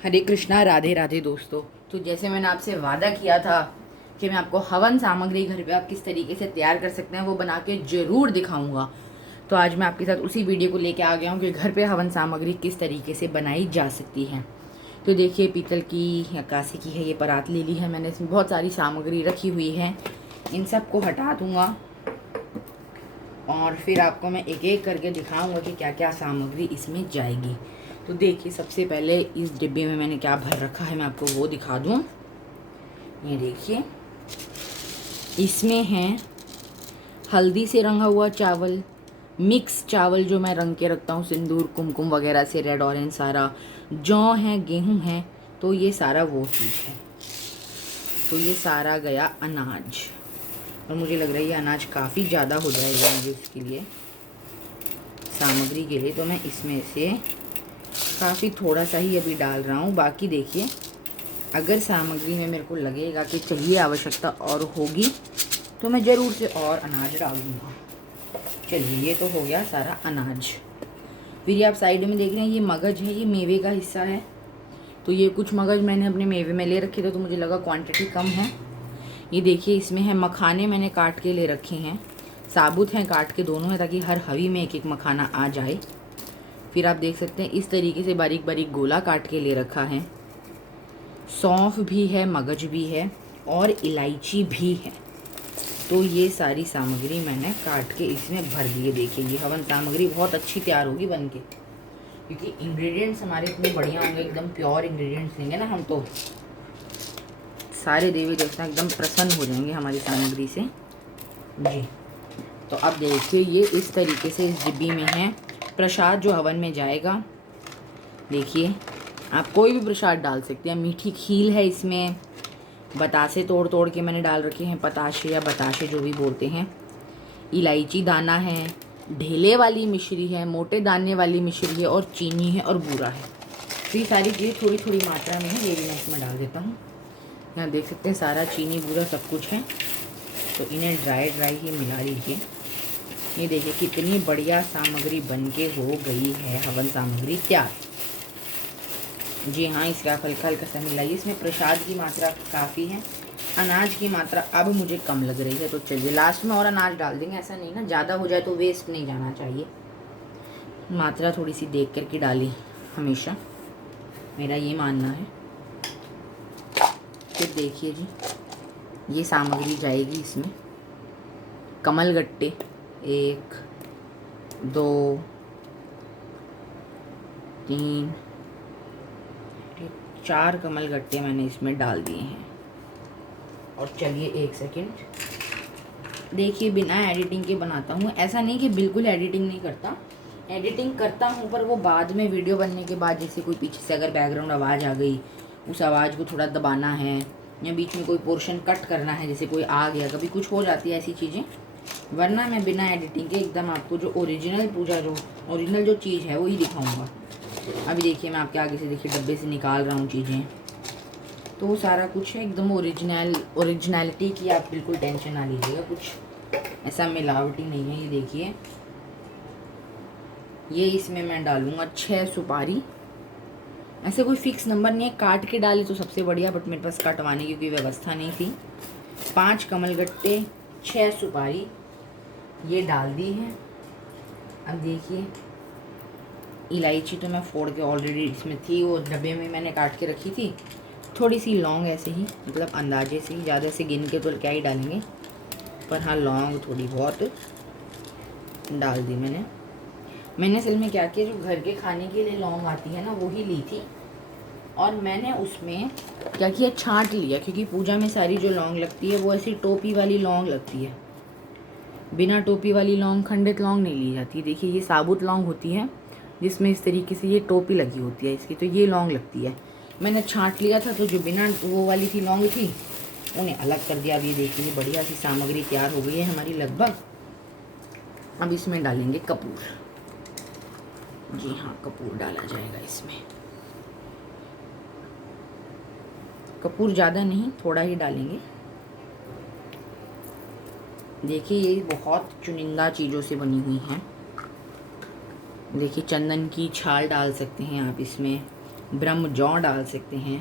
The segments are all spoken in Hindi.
हरे कृष्णा, राधे राधे दोस्तों। तो जैसे मैंने आपसे वादा किया था कि मैं आपको हवन सामग्री घर पे आप किस तरीके से तैयार कर सकते हैं वो बना के ज़रूर दिखाऊंगा। तो आज मैं आपके साथ उसी वीडियो को लेके आ गया हूँ कि घर पे हवन सामग्री किस तरीके से बनाई जा सकती है। तो देखिए, पीतल की या कांसे की है ये परात ले ली है मैंने। इसमें बहुत सारी सामग्री रखी हुई है, इन सब को हटा दूँगा और फिर आपको मैं एक एक करके दिखाऊंगा कि क्या क्या सामग्री इसमें जाएगी। तो देखिए, सबसे पहले इस डिब्बे में मैंने क्या भर रखा है मैं आपको वो दिखा दूं। ये देखिए, इसमें है हल्दी से रंगा हुआ चावल, मिक्स चावल जो मैं रंग के रखता हूँ सिंदूर कुमकुम वगैरह से, रेड ऑरेंज सारा, जौ है, गेहूँ है, तो ये सारा वो चीज़ है। तो ये सारा गया अनाज, और मुझे लग रहा है ये अनाज काफ़ी ज़्यादा हो जाएगा मुझे इसके लिए, सामग्री के लिए। तो मैं इसमें से काफ़ी थोड़ा सा ही अभी डाल रहा हूँ। बाकी देखिए, अगर सामग्री में मेरे को लगेगा कि चाहिए आवश्यकता और होगी तो मैं ज़रूर से और अनाज डाल दूँगा। चलिए, ये तो हो गया सारा अनाज। फिर ये आप साइड में देख रहे हैं, ये मगज है, ये मेवे का हिस्सा है। तो ये कुछ मगज मैंने अपने मेवे में ले रखे थे तो मुझे लगा क्वांटिटी कम है। ये देखिए, इसमें है मखाने, मैंने काट के ले रखे हैं, साबुत हैं, काट के दोनों हैं ताकि हर हवी में एक एक मखाना आ जाए। फिर आप देख सकते हैं इस तरीके से बारीक बारीक गोला काट के ले रखा है। सौंफ भी है, मगज भी है और इलायची भी है। तो ये सारी सामग्री मैंने काट के इसमें भर दिए। देखिए, ये हवन सामग्री बहुत अच्छी तैयार होगी बन के, क्योंकि इंग्रेडिएंट्स हमारे इतने बढ़िया होंगे, एकदम प्योर इंग्रेडिएंट्स लेंगे ना हम, तो सारे देवी देवता एकदम प्रसन्न हो जाएंगे हमारी सामग्री से जी। तो अब देखिए, ये इस तरीके से इस डिब्बी में है प्रसाद जो हवन में जाएगा। देखिए, आप कोई भी प्रसाद डाल सकते हैं। मीठी खील है इसमें, बतासे तोड़ तोड़ के मैंने डाल रखे हैं, पताशे या बताशे जो भी बोलते हैं। इलायची दाना है, ढेले वाली मिश्री है, मोटे दाने वाली मिश्री है, और चीनी है और बूरा है। तो ये सारी चीज़ें थोड़ी थोड़ी मात्रा में है, ये भी मैं इसमें डाल देता हूँ। यहाँ देख सकते हैं सारा चीनी बूरा सब कुछ है। तो इन्हें ड्राई ड्राई ही मिला लीजिए। ये देखिए कितनी बढ़िया सामग्री बनके हो गई है हवन सामग्री तैयार। जी हाँ, इसका हल्का हल्का सा मिलाइए। इसमें प्रसाद की मात्रा काफ़ी है, अनाज की मात्रा अब मुझे कम लग रही है। तो चलिए, लास्ट में और अनाज डाल देंगे, ऐसा नहीं ना ज़्यादा हो जाए तो वेस्ट नहीं जाना चाहिए। मात्रा थोड़ी सी देख करके डाली हमेशा, मेरा ये मानना है। फिर देखिए जी, ये सामग्री जाएगी इसमें। कमलगट्टे 1 2 3 4 कमलगट्टे मैंने इसमें डाल दिए हैं। और चलिए एक सेकंड, देखिए बिना एडिटिंग के बनाता हूँ। ऐसा नहीं कि बिल्कुल एडिटिंग नहीं करता, एडिटिंग करता हूँ, पर वो बाद में वीडियो बनने के बाद, जैसे कोई पीछे से अगर बैकग्राउंड आवाज़ आ गई, उस आवाज़ को थोड़ा दबाना है, या बीच में कोई पोर्शन कट करना है, जैसे कोई आ गया, कभी कुछ हो जाती है ऐसी चीज़ें। वरना मैं बिना एडिटिंग के एकदम आपको जो ओरिजिनल जो चीज़ है वही दिखाऊँगा। अभी देखिए, मैं आपके आगे से देखिए डब्बे से निकाल रहा हूँ चीज़ें, तो वो सारा कुछ है एकदम ओरिजिनलिटी की आप बिल्कुल टेंशन ना लीजिएगा, कुछ ऐसा मिलावटी नहीं है। ये देखिए, ये इसमें मैं डालूँगा 6 सुपारी। ऐसे कोई फिक्स नंबर नहीं है, काट के डाले तो सबसे बढ़िया, बट मेरे पास कटवाने की कोई व्यवस्था नहीं थी। 5 कमलगट्टे, 6 सुपारी ये डाल दी है। अब देखिए, इलायची तो मैं फोड़ के ऑलरेडी इसमें थी, वो डब्बे में मैंने काट के रखी थी। थोड़ी सी लौंग ऐसे ही, मतलब अंदाजे से ही, ज़्यादा से गिन के तो क्या ही डालेंगे, पर हाँ लौंग थोड़ी बहुत डाल दी मैंने असल में क्या किया, जो घर के खाने के लिए लौंग आती है ना, वो ही ली थी। और मैंने उसमें क्या किया, छांट लिया, क्योंकि पूजा में सारी जो लौंग लगती है वो ऐसी टोपी वाली लौंग लगती है। बिना टोपी वाली लौंग, खंडित लौंग नहीं ली जाती। देखिए, ये साबुत लौंग होती है जिसमें इस तरीके से ये टोपी लगी होती है इसकी, तो ये लौंग लगती है। मैंने छांट लिया था, तो जो बिना वो वाली थी लौंग थी उन्हें अलग कर दिया। अब ये देखिए, बढ़िया सी सामग्री तैयार हो गई है हमारी लगभग। अब इसमें डालेंगे कपूर। जी हाँ, कपूर डाला जाएगा इसमें। कपूर ज़्यादा नहीं, थोड़ा ही डालेंगे। देखिए, ये बहुत चुनिंदा चीज़ों से बनी हुई हैं। देखिए, चंदन की छाल डाल सकते हैं आप इसमें, ब्रह्म जौ डाल सकते हैं।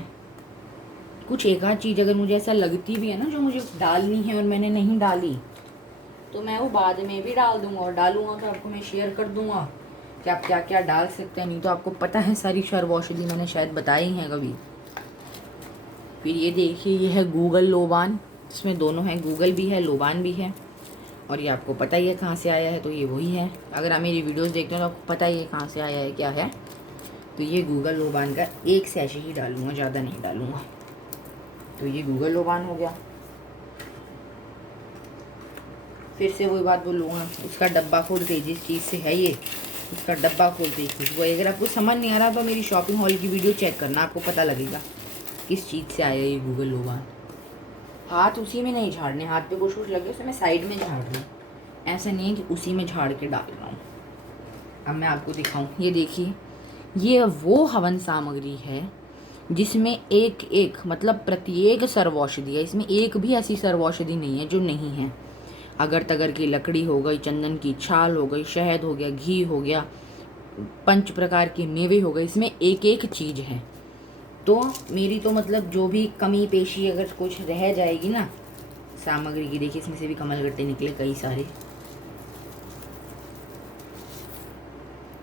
कुछ एक आध चीज़ अगर मुझे ऐसा लगती भी है ना जो मुझे डालनी है और मैंने नहीं डाली, तो मैं वो बाद में भी डाल दूँगा, और डालूँगा तो आपको मैं शेयर कर दूँगा कि आप क्या क्या डाल सकते हैं। नहीं तो आपको पता है सारी सर्व औषधि मैंने शायद बताई हैं कभी। फिर ये देखिए, ये है गूगल लोबान, इसमें दोनों हैं, गूगल भी है लोबान भी है, और ये आपको पता ही है कहाँ से आया है, तो ये वही है। अगर आप मेरी वीडियोस देखते हो तो आपको पता ही है कहाँ से आया है क्या है। तो ये गूगल लोबान का एक सैशे ही डालूँगा, ज़्यादा नहीं डालूँगा। तो ये गूगल लोबान हो गया। फिर से वही बात बोलूँगा, इसका डब्बा खोलते जिस चीज़ से है ये, इसका डब्बा खोलते ही खुशबू। अगर आपको समझ नहीं आ रहा तो मेरी शॉपिंग हॉल की वीडियो चेक करना, आपको पता लगेगा किस चीज़ से आया ये गूगल लोबान। हाथ उसी में नहीं झाड़ने, हाथ पे कुछ लगे उसे मैं साइड में झाड़ रही हूँ, ऐसा नहीं है कि उसी में झाड़ के डाल रहा हूँ। अब मैं आपको दिखाऊँ, ये देखिए, ये वो हवन सामग्री है जिसमें एक एक मतलब प्रत्येक सर्व औषधि है। इसमें एक भी ऐसी सर्व औषधि नहीं है जो नहीं है। अगर तगर की लकड़ी हो गई, चंदन की छाल हो गई, शहद हो गया, घी हो गया, 5 प्रकार के मेवे हो गए, इसमें एक एक चीज़ है। तो मेरी तो मतलब जो भी कमी पेशी अगर कुछ रह जाएगी ना सामग्री की, देखिए इसमें से भी कमलगट्टे निकले कई सारे।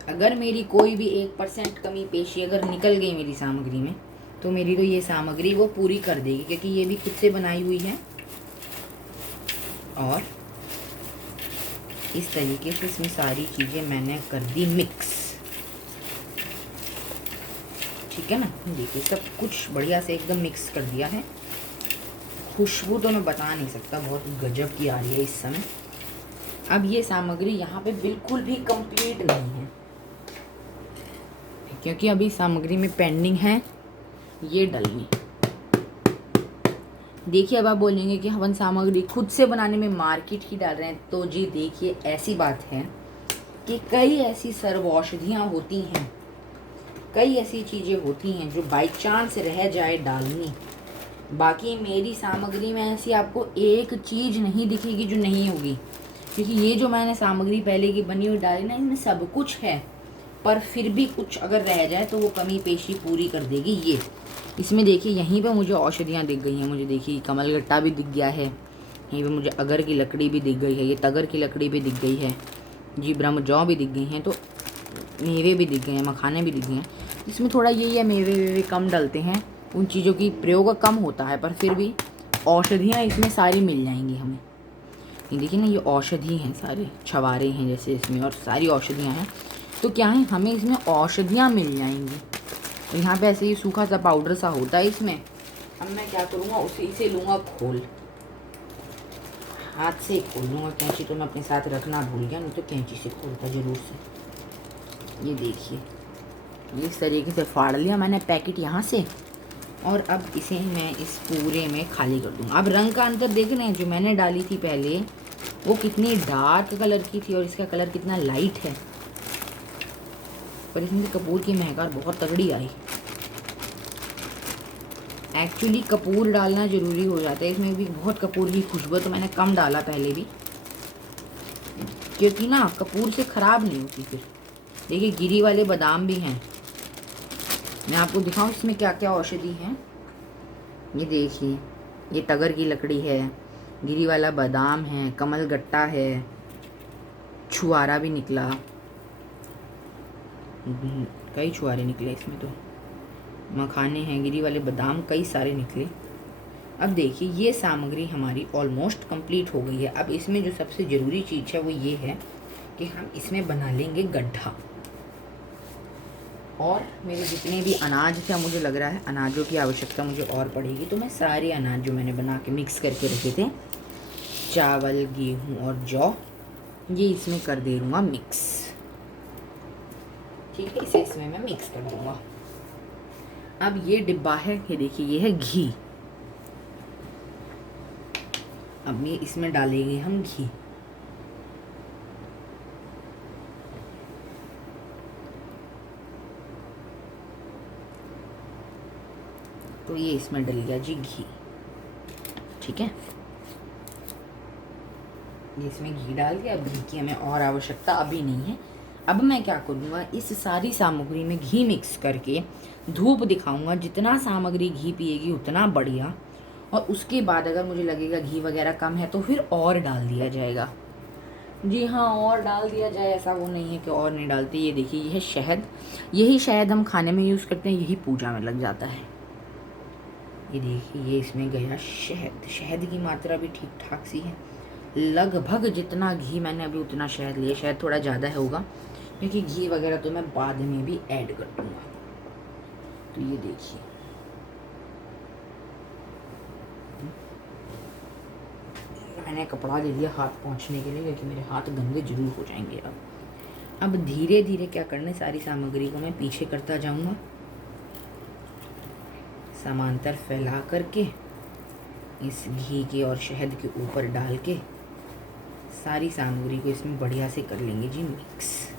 अगर मेरी कोई भी 1% कमी पेशी अगर निकल गई मेरी सामग्री में, तो मेरी तो ये सामग्री वो पूरी कर देगी, क्योंकि ये भी खुद से बनाई हुई है। और इस तरीके से इसमें सारी चीज़ें मैंने कर दी मिक्स, ठीक है ना। देखिए सब कुछ बढ़िया से एकदम मिक्स कर दिया है। खुशबू तो मैं बता नहीं सकता, बहुत गजब की आ रही है इस समय। अब ये सामग्री यहाँ पे बिल्कुल भी कंप्लीट नहीं है, क्योंकि अभी सामग्री में पेंडिंग है ये डलनी। देखिए अब आप बोलेंगे कि हवन सामग्री खुद से बनाने में मार्केट ही डाल रहे हैं, तो जी देखिए ऐसी बात है कि कई ऐसी सर्व औषधियाँ होती हैं, कई ऐसी चीज़ें होती हैं जो बाई चांस रह जाए डालनी। बाकी मेरी सामग्री में ऐसी आपको एक चीज़ नहीं दिखेगी जो नहीं होगी, क्योंकि ये जो मैंने सामग्री पहले की बनी हुई डाली ना, इसमें सब कुछ है। पर फिर भी कुछ अगर रह जाए तो वो कमी पेशी पूरी कर देगी ये। इसमें देखिए यहीं पे मुझे औषधियाँ दिख गई हैं, मुझे देखिए कमलगट्टा भी दिख गया है, यहीं पे मुझे अगर की लकड़ी भी दिख गई है, ये तगर की लकड़ी भी दिख गई है जी, ब्रह्म जौ भी दिख गई हैं, तो मेवे भी दिख गए हैं, मखाने भी दिख गए हैं। इसमें थोड़ा यही है, मेवे वेवे कम डलते हैं, उन चीज़ों की प्रयोग कम होता है, पर फिर भी औषधियाँ इसमें सारी मिल जाएंगी हमें। ये देखिए ना, ये औषधि हैं, सारे छवारे हैं जैसे इसमें, और सारी औषधियाँ हैं। तो क्या है, हमें इसमें औषधियाँ मिल जाएंगी। तो यहाँ पे ऐसे ही सूखा सा पाउडर सा होता है इसमें। अब मैं क्या करूँगा, उसी से लूँगा खोल, हाथ से खोल लूँगा। कैंची तो मैं अपने साथ रखना भूल गया, नहीं तो कैंची से खोलता ज़रूर से। ये देखिए इस तरीके से फाड़ लिया मैंने पैकेट यहाँ से, और अब इसे मैं इस पूरे में खाली कर दूँगा। अब रंग का अंतर देख रहे हैं, जो मैंने डाली थी पहले वो कितनी डार्क कलर की थी और इसका कलर कितना लाइट है, पर इसमें कपूर की महक बहुत तगड़ी आई। एक्चुअली कपूर डालना ज़रूरी हो जाता है, इसमें भी बहुत कपूर की खुशबू, तो मैंने कम डाला पहले भी, क्योंकि ना कपूर से ख़राब नहीं होती। फिर देखिए गिरी वाले बादाम भी हैं, मैं आपको दिखाऊं इसमें क्या क्या औषधि हैं। ये देखिए, ये तगर की लकड़ी है, गिरी वाला बादाम है, कमलगट्टा है, छुआरा भी निकला, कई छुआरे निकले इसमें, तो मखाने हैं, गिरी वाले बादाम कई सारे निकले। अब देखिए ये सामग्री हमारी ऑलमोस्ट कंप्लीट हो गई है। अब इसमें जो सबसे ज़रूरी चीज़ है वो ये है कि हम इसमें बना लेंगे गड्ढा। और मेरे जितने भी अनाज थे, मुझे लग रहा है अनाजों की आवश्यकता मुझे और पड़ेगी, तो मैं सारे अनाज जो मैंने बना के मिक्स करके रखे थे, चावल, गेहूँ और जौ, ये इसमें कर दे दूँगा मिक्स। ठीक है, इसे इसमें मैं मिक्स कर दूँगा। अब ये डिब्बा है, ये देखिए ये है घी। अब ये इसमें डालेंगे हम घी। तो ये इसमें डल गया जी घी, ठीक है। ये इसमें घी डाल के, अब घी की हमें और आवश्यकता अभी नहीं है, अब मैं क्या करूँगा, इस सारी सामग्री में घी मिक्स करके धूप दिखाऊंगा। जितना सामग्री घी पिएगी उतना बढ़िया। और उसके बाद अगर मुझे लगेगा घी वगैरह कम है तो फिर और डाल दिया जाएगा। जी हाँ, और डाल दिया जाए, ऐसा वो नहीं है कि और नहीं डालते। ये देखिए, यह शहद, यही शहद हम खाने में यूज़ करते हैं, यही पूजा में लग जाता है। ये देखिए, ये इसमें गया शहद। शहद की मात्रा भी ठीक ठाक सी है, लगभग जितना घी मैंने अभी उतना शहद लिया। शायद थोड़ा ज़्यादा होगा क्योंकि घी वगैरह तो मैं बाद में भी ऐड कर दूँगा। तो ये देखिए, मैंने कपड़ा ले लिया हाथ पोंछने के लिए क्योंकि मेरे हाथ गंदे जरूर हो जाएंगे। अब धीरे धीरे क्या करना है, सारी सामग्री को मैं पीछे करता जाऊंगा, समांतर फैला करके इस घी के और शहद के ऊपर डाल के सारी सामग्री को इसमें बढ़िया से कर लेंगे जी मिक्स।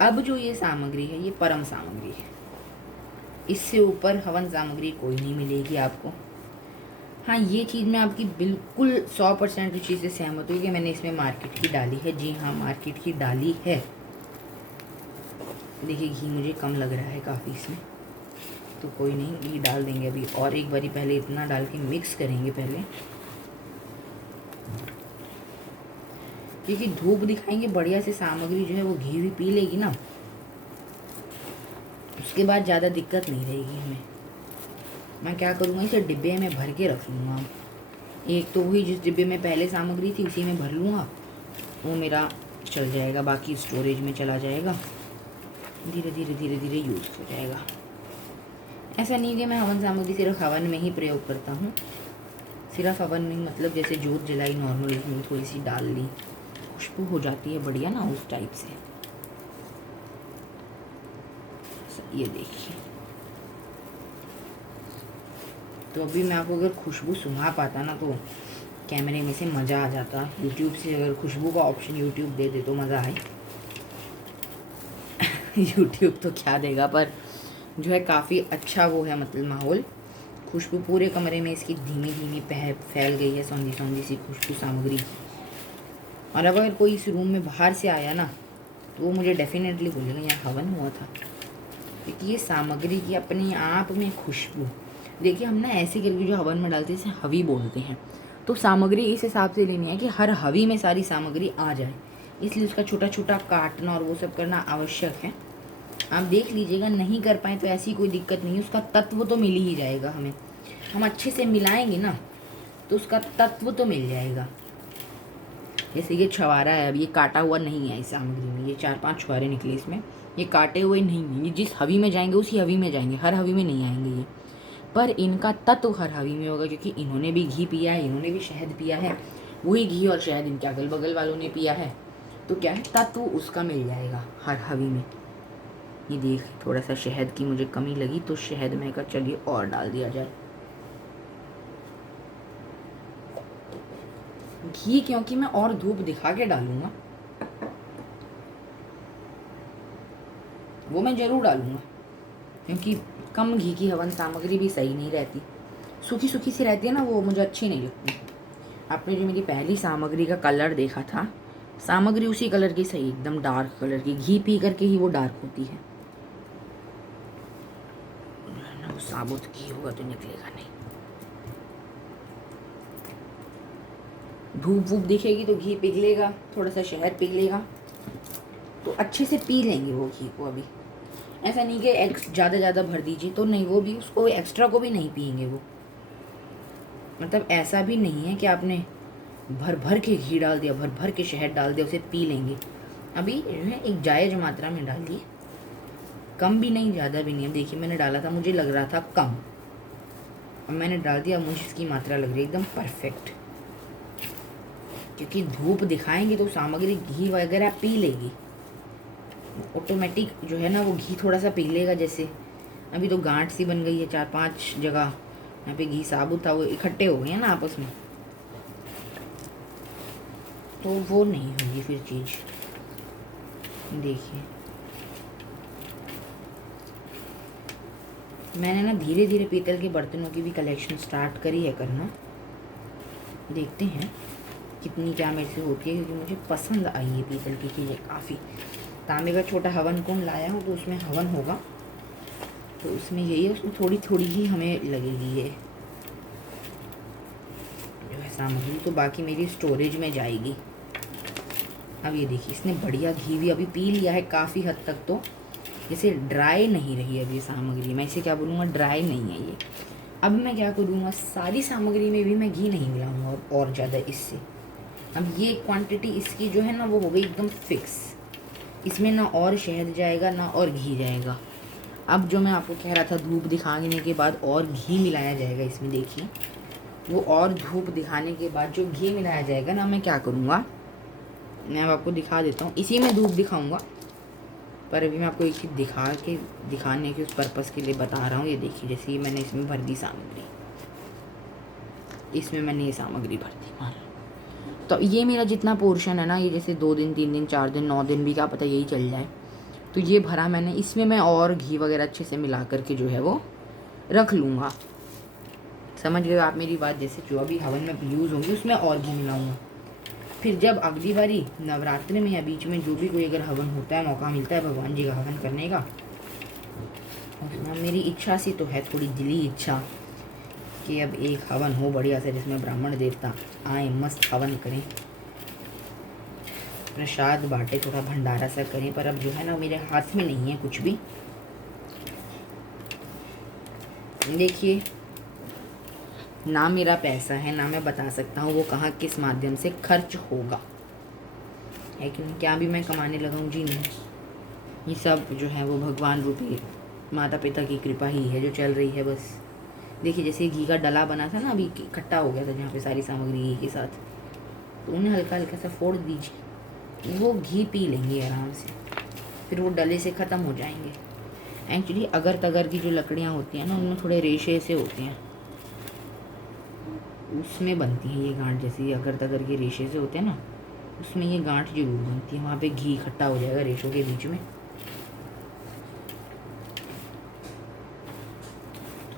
अब जो ये सामग्री है, ये परम सामग्री है। इससे ऊपर हवन सामग्री कोई नहीं मिलेगी आपको। हाँ, ये चीज़ मैं आपकी बिल्कुल 100% चीज़ से सहमत हूँ कि मैंने इसमें मार्केट की डाली है। जी हाँ, मार्केट की डाली है। देखिए, घी मुझे कम लग रहा है काफ़ी इसमें, तो कोई नहीं, घी डाल देंगे अभी और एक बारी। पहले इतना डाल के मिक्स करेंगे पहले, क्योंकि धूप दिखाएंगे बढ़िया से, सामग्री जो है वो घी भी पी लेगी ना, उसके बाद ज़्यादा दिक्कत नहीं रहेगी हमें। मैं क्या करूँगा, इसे डिब्बे में भर के रख लूँगा। एक तो वही जिस डिब्बे में पहले सामग्री थी उसी में भर लूँगा, वो मेरा चल जाएगा, बाकी स्टोरेज में चला जाएगा, धीरे धीरे धीरे धीरे यूज़ हो जाएगा। ऐसा नहीं कि मैं हवन सामग्री सिर्फ हवन में ही प्रयोग करता हूँ। सिर्फ हवन में मतलब जैसे जोत जलाई नॉर्मल, उसमें थोड़ी सी डाल ली, खुशबू हो जाती है बढ़िया ना, उस टाइप से। ये देखिए, तो अभी मैं आपको अगर खुशबू सुना पाता ना तो कैमरे में से मज़ा आ जाता। यूट्यूब से अगर खुशबू का ऑप्शन यूट्यूब दे दे तो मज़ा आए। यूट्यूब तो क्या देगा, पर जो है काफ़ी अच्छा वो है, मतलब माहौल। खुशबू पूरे कमरे में इसकी धीमी धीमी फैल गई है, सौंधी सौंधी सी खुशबू सामग्री। और अब अगर कोई इस रूम में बाहर से आया ना तो वो मुझे डेफिनेटली बोलेगा यहाँ हवन हुआ था, क्योंकि ये सामग्री की अपने आप में खुशबू। देखिए, हम ना ऐसे करके जो हवन में डालते हैं इसे हवी बोलते हैं। तो सामग्री इस हिसाब से लेनी है कि हर हवी में सारी सामग्री आ जाए, इसलिए उसका छोटा छोटा काटना और वो सब करना आवश्यक है। आप देख लीजिएगा, नहीं कर पाए तो ऐसी कोई दिक्कत नहीं है, उसका तत्व तो मिल ही जाएगा हमें। हम अच्छे से मिलाएंगे ना तो उसका तत्व तो मिल जाएगा। जैसे ये छवारा है, अब ये काटा हुआ नहीं है इस सामग्री में, ये 4-5 छुहारे निकले इसमें, ये काटे हुए नहीं हैं। ये जिस हवी में जाएंगे उसी हवी में जाएंगे, हर हवी में नहीं आएंगे ये, पर इनका तत्व हर हवी में होगा, क्योंकि इन्होंने भी घी पिया है, इन्होंने भी शहद पिया है, वही घी और शहद इनके अगल बगल वालों ने पिया है, तो क्या है, तत्व उसका मिल जाएगा हर हवी में। ये देख, थोड़ा सा शहद की मुझे कमी लगी तो शहद में का चलिए और डाल दिया जाए घी, क्योंकि मैं और धूप दिखा के डालूंगा, वो मैं ज़रूर डालूंगा, क्योंकि कम घी की हवन सामग्री भी सही नहीं रहती। सूखी सूखी सी रहती है ना, वो मुझे अच्छी नहीं लगती। आपने जो मेरी पहली सामग्री का कलर देखा था, सामग्री उसी कलर की सही, एकदम डार्क कलर की, घी पी करके ही वो डार्क होती है ना, साबुत घी होगा तो निकलेगा नहीं। धूप वूप दिखेगी तो घी पिघलेगा, थोड़ा सा शहद पिघलेगा, तो अच्छे से पी लेंगे वो घी को। अभी ऐसा नहीं कि ज़्यादा भर दीजिए तो नहीं, वो भी उसको एक्स्ट्रा को भी नहीं पियेंगे वो। मतलब ऐसा भी नहीं है कि आपने भर भर के घी डाल दिया, भर भर के शहद डाल दिया, उसे पी लेंगे। अभी जो है एक जायज़ मात्रा में डालिए, कम भी नहीं ज़्यादा भी नहीं। अब देखिए, मैंने डाला था, मुझे लग रहा था कम, अब मैंने डाल दिया, मुझे इसकी मात्रा लग रही है एकदम परफेक्ट, क्योंकि धूप दिखाएंगे तो सामग्री घी वगैरह पी लेगी ऑटोमेटिक, जो है ना वो घी थोड़ा सा पिघलेगा। जैसे अभी तो गांठ सी बन गई है 4-5 जगह, यहाँ पे घी साबुत था, वो इकट्ठे हो गए हैं ना आपस में, तो वो नहीं होगी फिर चीज़। देखिए, मैंने ना धीरे धीरे पीतल के बर्तनों की भी कलेक्शन स्टार्ट करी है करना। देखते हैं कितनी क्या मेरे से होती है, क्योंकि मुझे पसंद आई है पीतल की चीज़ें काफ़ी। तांबे का छोटा हवन कुंड लाया हूँ तो उसमें हवन होगा, तो उसमें यही है, उसमें थोड़ी थोड़ी ही हमें लगेगी ये जो है सामग्री, तो बाकी मेरी स्टोरेज में जाएगी। अब ये देखिए इसने बढ़िया घी भी अभी पी लिया है काफ़ी हद तक, तो जैसे ड्राई नहीं रही है अभी सामग्री। मैं इसे क्या बोलूँगा, ड्राई नहीं है ये। अब मैं क्या करूँगा, सारी सामग्री में भी मैं घी नहीं मिलाऊँगा और ज़्यादा इससे। अब ये क्वांटिटी इसकी जो है ना वो हो गई एकदम फिक्स। इसमें ना और शहद जाएगा ना और घी जाएगा। अब जो मैं आपको कह रहा था धूप दिखाने के बाद और घी मिलाया जाएगा इसमें, देखिए वो और धूप दिखाने के बाद जो घी मिलाया जाएगा ना, मैं क्या करूँगा, मैं आपको दिखा देता हूँ। इसी में धूप दिखाऊँगा, पर अभी मैं आपको एक चीज़ दिखाने के उस पर्पज़ के लिए बता रहा हूँ। ये देखिए जैसे ये मैंने इसमें भर दी सामग्री, इसमें मैंने ये सामग्री भर दी मान, तो ये मेरा जितना पोर्शन है ना, ये जैसे 2 दिन 3 दिन 4 दिन 9 दिन भी क्या पता यही चल जाए, तो ये भरा मैंने। इसमें मैं और घी वगैरह अच्छे से मिला करके जो है वो रख लूँगा। समझ गए आप मेरी बात। जैसे जो अभी हवन में यूज़ होंगी उसमें और घी मिलाऊँगा। फिर जब अगली बारी नवरात्रि में या बीच में जो भी कोई अगर हवन होता है, मौका मिलता है भगवान जी का हवन करने का, मेरी इच्छा सी तो है, थोड़ी दिली इच्छा कि अब एक हवन हो बढ़िया से, जिसमें ब्राह्मण देवता आए, मस्त हवन करें, प्रसाद बांटे, थोड़ा भंडारा सा करें। पर अब जो है ना मेरे हाथ में नहीं है कुछ भी। देखिए ना मेरा पैसा है, ना मैं बता सकता हूँ वो कहाँ किस माध्यम से खर्च होगा, है कि नहीं। क्या भी मैं कमाने लगा हूँ जी, नहीं। ये सब जो है वो भगवान रूपी माता पिता की कृपा ही है जो चल रही है बस। देखिए जैसे घी का डला बना था ना, अभी इकट्ठा हो गया था जहाँ पे सारी सामग्री घी के साथ, तो उन्हें हल्का हल्का सा फोड़ दीजिए, वो घी पी लेंगे आराम से, फिर वो डले से ख़त्म हो जाएंगे। एक्चुअली अगर तगर की जो लकड़ियाँ होती हैं ना, उनमें थोड़े रेशे से होते हैं, उसमें बनती हैं ये गांठ। जैसे अगर तगर के रेशे से होते हैं ना, उसमें ये गांठ जरूर बनती है, वहाँ पे घी इकट्ठा हो जाएगा रेशों के बीच में।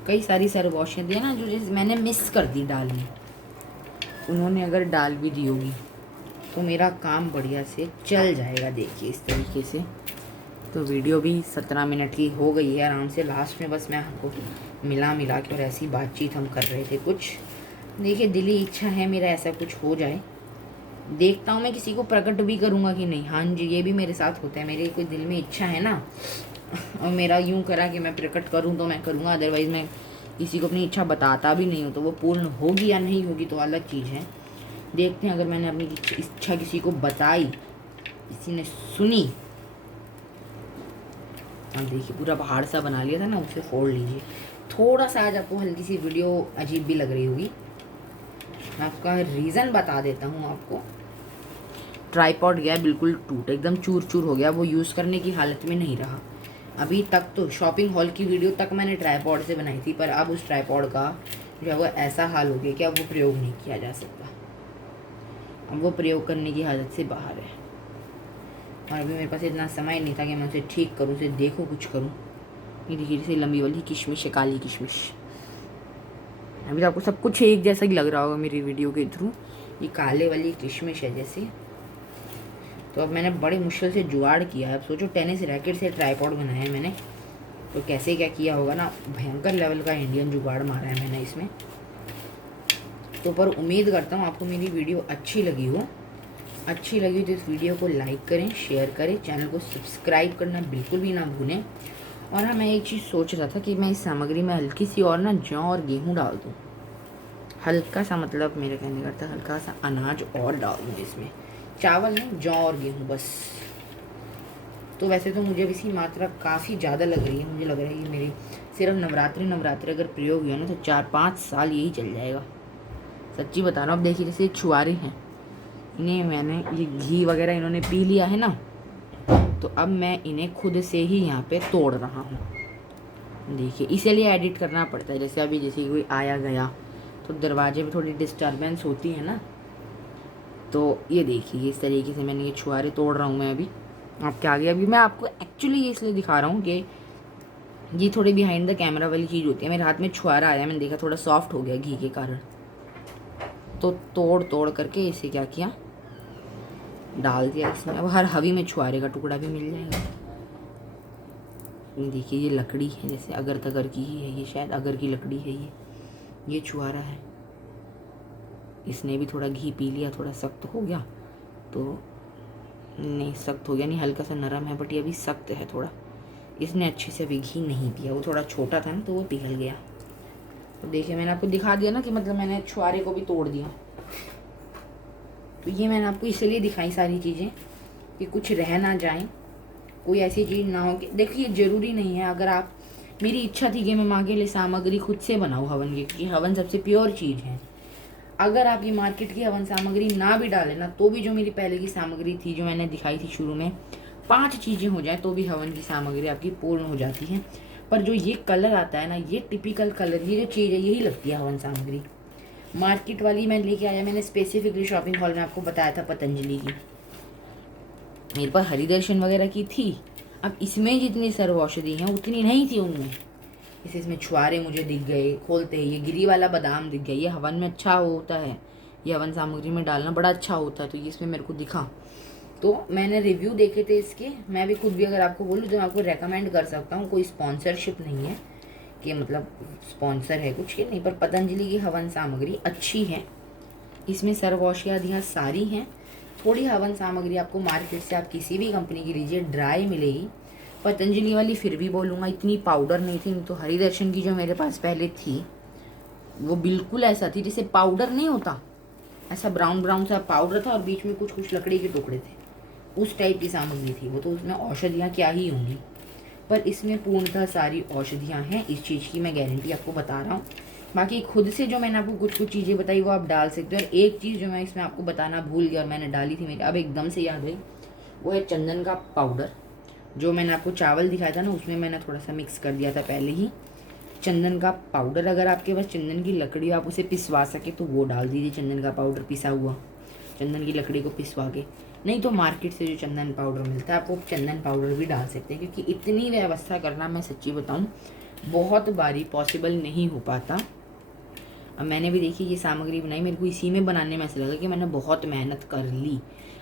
कई सारी सरगोशियाँ दी ना जो जैसे मैंने मिस कर दी डालनी, उन्होंने अगर डाल भी दी होगी तो मेरा काम बढ़िया से चल जाएगा। देखिए इस तरीके से। तो वीडियो भी 17 मिनट की हो गई है आराम से। लास्ट में बस मैं आपको मिला के और ऐसी बातचीत हम कर रहे थे कुछ। देखिए दिली इच्छा है मेरा ऐसा कुछ हो जाए। देखता हूँ मैं किसी को प्रकट भी करूँगा कि नहीं। हाँ जी, ये भी मेरे साथ होता है। मेरे कोई दिल में इच्छा है ना, और मेरा यूँ करा कि मैं प्रकट करूँ तो मैं करूँगा, अदरवाइज़ मैं किसी को अपनी इच्छा बताता भी नहीं हूँ। तो वो पूर्ण होगी या नहीं होगी तो अलग चीज़ है। देखते हैं अगर मैंने अपनी इच्छा किसी को बताई, किसी ने सुनी। अब देखिए पूरा पहाड़ सा बना लिया था ना, उसे फोड़ लीजिए। थोड़ा सा आज आपको हल्की सी वीडियो अजीब भी लग रही होगी, मैं आपका रीज़न बता देता हूँ आपको। ट्राईपॉड गया बिल्कुल टूट, एकदम चूर चूर हो गया, वो यूज़ करने की हालत में नहीं रहा। अभी तक तो शॉपिंग हॉल की वीडियो तक मैंने ट्राईपॉड से बनाई थी, पर अब उस ट्राईपॉड का जो है वो ऐसा हाल हो गया कि अब वो प्रयोग नहीं किया जा सकता। अब वो प्रयोग करने की हालत से बाहर है, और अभी मेरे पास इतना समय नहीं था कि मैं उसे ठीक करूँ, उसे देखो कुछ करूँ। ये देखिए जैसे लंबी वाली किशमिश है, काली किशमिश। अभी तो आपको सब कुछ एक जैसा ही लग रहा होगा मेरी वीडियो के थ्रू। ये काले वाली किशमिश है जैसे। तो अब मैंने बड़े मुश्किल से जुगाड़ किया है। अब सोचो टेनिस रैकेट से ट्राईपॉड बनाया है मैंने, तो कैसे क्या किया होगा ना। भयंकर लेवल का इंडियन जुगाड़ मारा है मैंने इसमें। तो पर उम्मीद करता हूँ आपको मेरी वीडियो अच्छी लगी हो। अच्छी लगी तो इस वीडियो को लाइक करें, शेयर करें, चैनल को सब्सक्राइब करना बिल्कुल भी ना भूलें। और हाँ, मैं एक चीज़ सोच रहा था कि मैं इस सामग्री में हल्की सी और ना जौ और गेहूँ डाल दूँ। हल्का सा, मतलब मेरे कहने का था हल्का सा अनाज और डाल दूँ इसमें, चावल नहीं, जौ और गेहूँ बस। तो वैसे तो मुझे इसकी मात्रा काफ़ी ज़्यादा लग रही है। मुझे लग रहा है कि मेरी सिर्फ नवरात्रि अगर प्रयोग हुआ ना तो 4-5 साल यही चल जाएगा। सच्ची बता रहा हूँ। अब देखिए जैसे छुआरे हैं, इन्हें मैंने ये घी वगैरह इन्होंने पी लिया है ना, तो अब मैं इन्हें खुद से ही यहाँ पे तोड़ रहा हूँ। देखिए इसीलिए एडिट करना पड़ता है। जैसे अभी जैसे कोई आया गया तो दरवाजे में थोड़ी डिस्टर्बेंस होती है ना, तो ये देखिए इस तरीके से मैंने ये छुआरे तोड़ रहा हूँ मैं अभी आपके आगे। अभी मैं आपको एक्चुअली ये इसलिए दिखा रहा हूँ कि ये थोड़ी बिहाइंड द कैमरा वाली चीज़ होती है। मेरे हाथ में छुआरा आया, मैंने देखा थोड़ा सॉफ्ट हो गया घी के कारण, तो तोड़ तोड़ करके इसे क्या किया, डाल दिया इसमें। अब हर हवी में छुआरे का टुकड़ा भी मिल जाएगा। ये देखिए, ये लकड़ी है, जैसे अगर तगर की ही है ये, शायद अगर की लकड़ी है ये छुआरा है। इसने भी थोड़ा घी पी लिया, थोड़ा सख्त हो गया, तो नहीं सख्त हो गया नहीं, हल्का सा नरम है, बट ये अभी सख्त है थोड़ा। इसने अच्छे से अभी घी नहीं पिया, वो थोड़ा छोटा था ना तो वो पिघल गया। तो देखिए, मैंने आपको दिखा दिया ना कि मतलब मैंने छुआरे को भी तोड़ दिया। तो ये मैंने आपको इसलिए दिखाई सारी चीज़ें कि कुछ रह ना जाए, कोई ऐसी चीज़ ना हो कि देखिए, ज़रूरी नहीं है। अगर आप, मेरी इच्छा थी कि मैं माँ के लिए सामग्री खुद से बनाऊँ हवन की, क्योंकि हवन सबसे प्योर चीज़ है। अगर आप ये मार्केट की हवन सामग्री ना भी डालें ना, तो भी जो मेरी पहले की सामग्री थी, जो मैंने दिखाई थी शुरू में, 5 चीज़ें हो जाए तो भी हवन की सामग्री आपकी पूर्ण हो जाती है। पर जो ये कलर आता है ना, ये टिपिकल कलर, ये जो चीज़ है यही लगती है हवन सामग्री। मार्केट वाली मैं लेके आया, मैंने स्पेसिफिकली शॉपिंग हॉल में आपको बताया था पतंजलि की। मेरे पास हरि दर्शन वगैरह की थी। अब इसमें जितनी सर्व औषधि हैं उतनी नहीं थी उनमें। इसमें छुआरे मुझे दिख गए खोलते ही, ये गिरी वाला बादाम दिख गया, ये हवन में अच्छा होता है, ये हवन सामग्री में डालना बड़ा अच्छा होता है, तो ये इसमें मेरे को दिखा। तो मैंने रिव्यू देखे थे इसके, मैं भी खुद भी अगर आपको बोलूँ तो मैं आपको रेकमेंड कर सकता हूँ। कोई स्पॉन्सरशिप नहीं है कि मतलब स्पॉन्सर है कुछ के नहीं, पर पतंजलि की हवन सामग्री अच्छी है। इसमें सर्व औषधियाँ सारी हैं। थोड़ी हवन सामग्री आपको मार्केट से आप किसी भी कंपनी की लीजिए ड्राई मिलेगी। पतंजलि वाली फिर भी बोलूँगा इतनी पाउडर नहीं थी, नहीं तो हरि दर्शन की जो मेरे पास पहले थी वो बिल्कुल ऐसा थी जैसे पाउडर नहीं होता, ऐसा ब्राउन ब्राउन सा पाउडर था और बीच में कुछ कुछ लकड़ी के टुकड़े थे, उस टाइप की सामग्री थी वो। तो उसमें औषधियाँ क्या ही होंगी, पर इसमें पूर्णतः सारी औषधियाँ हैं, इस चीज़ की मैं गारंटी आपको बता रहा हूँ। बाकी खुद से जो मैंने आपको कुछ कुछ चीज़ें बताई वो आप डाल सकते हो। और एक चीज़ जो मैं इसमें आपको बताना भूल गया और मैंने डाली थी, मेरे अब एकदम से याद हुई, वो है चंदन का पाउडर। जो मैंने आपको चावल दिखाया था ना, उसमें मैंने थोड़ा सा मिक्स कर दिया था पहले ही चंदन का पाउडर। अगर आपके पास चंदन की लकड़ी आप उसे पिसवा सके तो वो डाल दीजिए, चंदन का पाउडर पिसा हुआ, चंदन की लकड़ी को पिसवा के। नहीं तो मार्केट से जो चंदन पाउडर मिलता है आप वो चंदन पाउडर भी डाल सकते हैं, क्योंकि इतनी व्यवस्था करना, मैं सच्ची बताऊँ, बहुत बारी पॉसिबल नहीं हो पाता। अब मैंने भी देखिए ये सामग्री बनाई, मेरे को इसी में बनाने में ऐसा लगा कि मैंने बहुत मेहनत कर ली।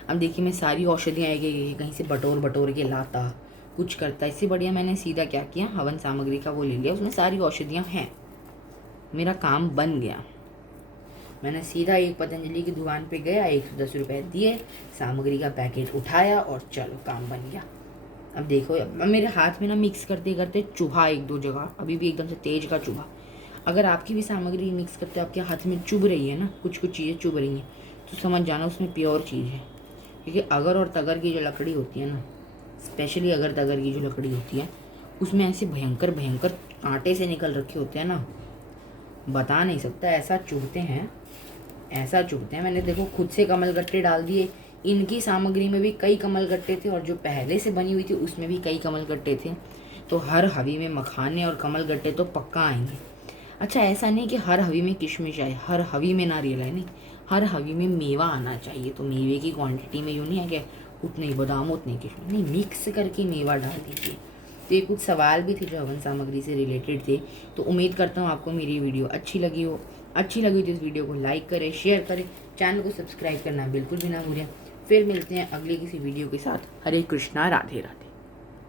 अब देखिए, मैं सारी औषधियाँ एक कहीं से बटोर के लाता, कुछ करता, इससे बढ़िया मैंने सीधा क्या किया, हवन सामग्री का वो ले लिया, उसमें सारी औषधियाँ हैं, मेरा काम बन गया। मैंने सीधा एक पतंजलि की दुकान पे गया, 110 रुपये दिए, सामग्री का पैकेट उठाया और चलो काम बन गया। अब देखो, अब मेरे हाथ में ना मिक्स करते करते चुभा 1-2 जगह, अभी भी एकदम से तेज का चुभा। अगर आपकी भी सामग्री मिक्स करते आपके हाथ में चुभ रही है ना, कुछ कुछ चीज़ें चुभ रही हैं, तो समझ जाना उसमें प्योर चीज़ है। क्योंकि अगर और तगर की जो लकड़ी होती है ना, स्पेशली अगर तगर की जो लकड़ी होती है, उसमें ऐसे भयंकर भयंकर आटे से निकल रखे होते हैं ना, बता नहीं सकता, ऐसा चुभते हैं, ऐसा चुभते हैं। मैंने देखो खुद से कमल गट्टे डाल दिए, इनकी सामग्री में भी कई कमल गट्टे थे और जो पहले से बनी हुई थी उसमें भी कई कमल गट्टे थे। तो हर हवी में मखाने और कमल गट्टे तो पक्का आएंगे। अच्छा, ऐसा नहीं कि हर हवी में किशमिश आए, हर हवी में नारियल आए, नहीं, हर हवी में मेवा आना चाहिए। तो मेवे की क्वांटिटी में यूँ नहीं है कि उतने ही बादाम उतने किशमिश, नहीं, मिक्स करके मेवा डाल दीजिए। तो ये कुछ सवाल भी थे जो हवन सामग्री से रिलेटेड थे। तो उम्मीद करता हूँ आपको मेरी वीडियो अच्छी लगी हो। अच्छी लगी तो इस वीडियो को लाइक करें, शेयर करें, चैनल को सब्सक्राइब करना बिल्कुल भी ना भूलें। फिर मिलते हैं अगले किसी वीडियो के साथ। हरे कृष्णा, राधे राधे।